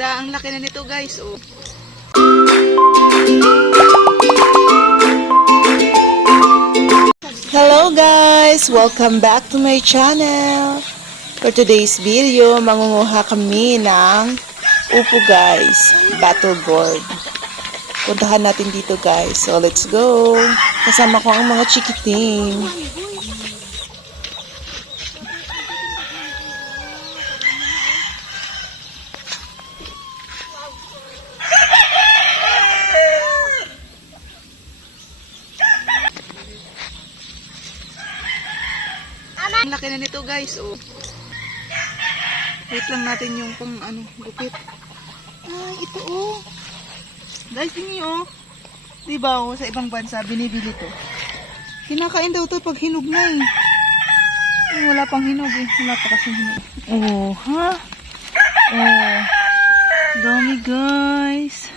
Ganda, ang laki na nito guys. Oh. Hello guys! Welcome back to my channel. For today's video, mangunguha kami ng upo guys, battle board. Puntahan natin dito guys. So let's go! Kasama ko ang mga chikiting. Ang laki na nito guys. Oh. Wait lang natin yung pang gupit. Ay, ito oh. Guys, tingin oh. Diba oh, sa ibang bansa binibili to. Kinakain daw to pag hinog na eh. Wala pang hinog eh. Wala pa kasi hinog. Oh, ha? Oh. Dami guys.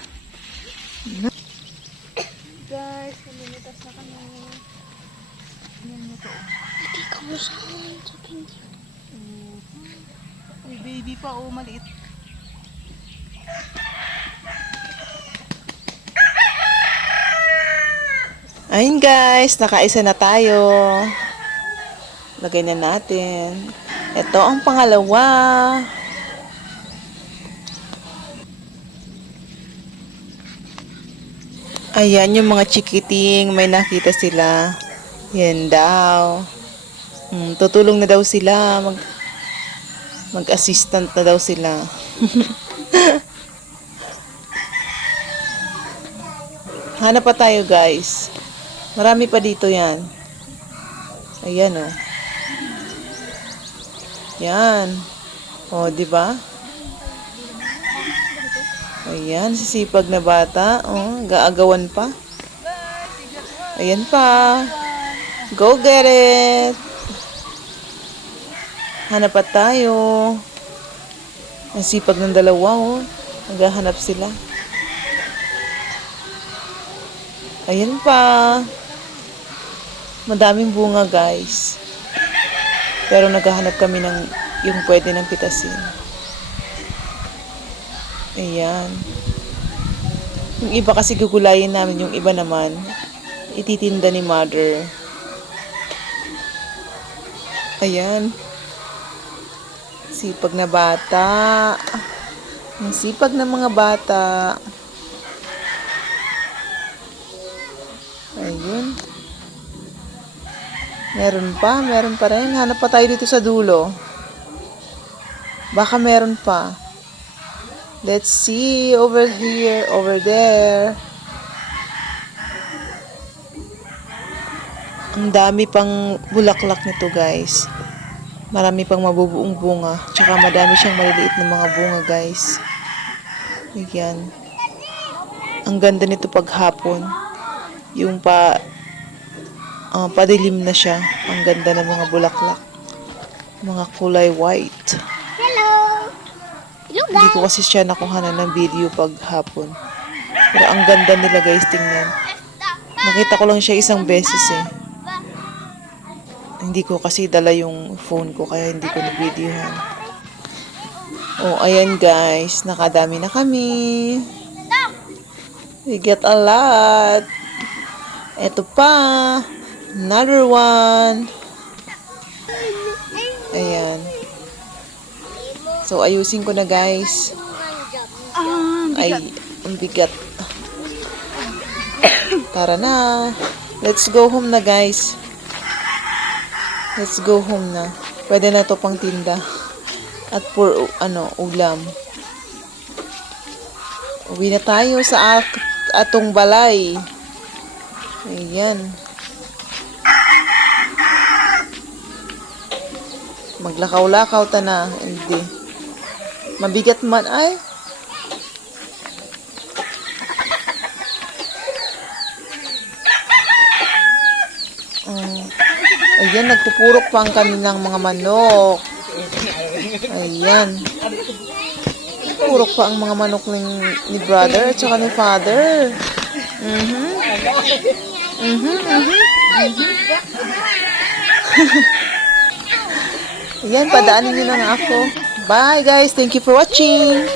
Guys, namimitas na kami. Yan mo to. Hindi ka mo saan sa pindi. May baby pa oh, maliit. Ayun guys, nakaisa na tayo. Lagay na natin. Ito ang pangalawa. Ayan yung mga chikiting, may nakita sila. Yan daw. Tutulong na daw sila. Mag-assistant na daw sila. Hanap pa tayo guys. Marami pa dito yan. Ayan oh. Yan. Oh, di ba? Ayan, sisipag na bata. Oh, gaagawan pa. Ayan pa. Go get it. Hanap pa tayo. Ang sipag ng dalawa oh. Naghahanap sila. Ayan pa. Madaming bunga guys. Pero naghahanap kami ng yung pwede ng pitasin. Ayan. Yung iba kasi gugulayin namin, yung iba naman ititinda ni mother. Ayan. Sipag na bata. Ang sipag ng mga bata. Ayun. Meron pa rin. Hanap pa tayo dito sa dulo. Baka meron pa. Let's see, over here, over there. Ang dami pang bulaklak nito guys. Marami pang mabubuong bunga. Tsaka madami siyang maliliit na mga bunga guys. Ayan. Ang ganda nito paghapon. Yung padilim na siya. Ang ganda ng mga bulaklak. Mga kulay white. Hello! Hello Hindi guys! ko kasi siya nakuhanan ng video paghapon. Pero ang ganda nila guys, tingnan. Nakita ko lang siya isang beses eh. Hindi ko kasi dala yung phone ko kaya hindi ko na-videohan. Oh, ayan guys. Nakadami na kami. We get a lot. Ito pa. Another one. Ayan. So, ayusin ko na guys. Ay, ang bigat. Tara na. Let's go home na guys. Let's go home na. Pwede na to pang tinda. At for, ulam. Uwi na tayo sa atong balay. Ayan. Maglakaw-lakaw ta na. Hindi. Mabigat man ay. Ayan, nagpupurok pa ang kanilang mga manok. Ayan. Nagpupurok pa ang mga manok ni brother at saka ni father. Ayan, padaanin nyo na nga ako. Bye guys, thank you for watching.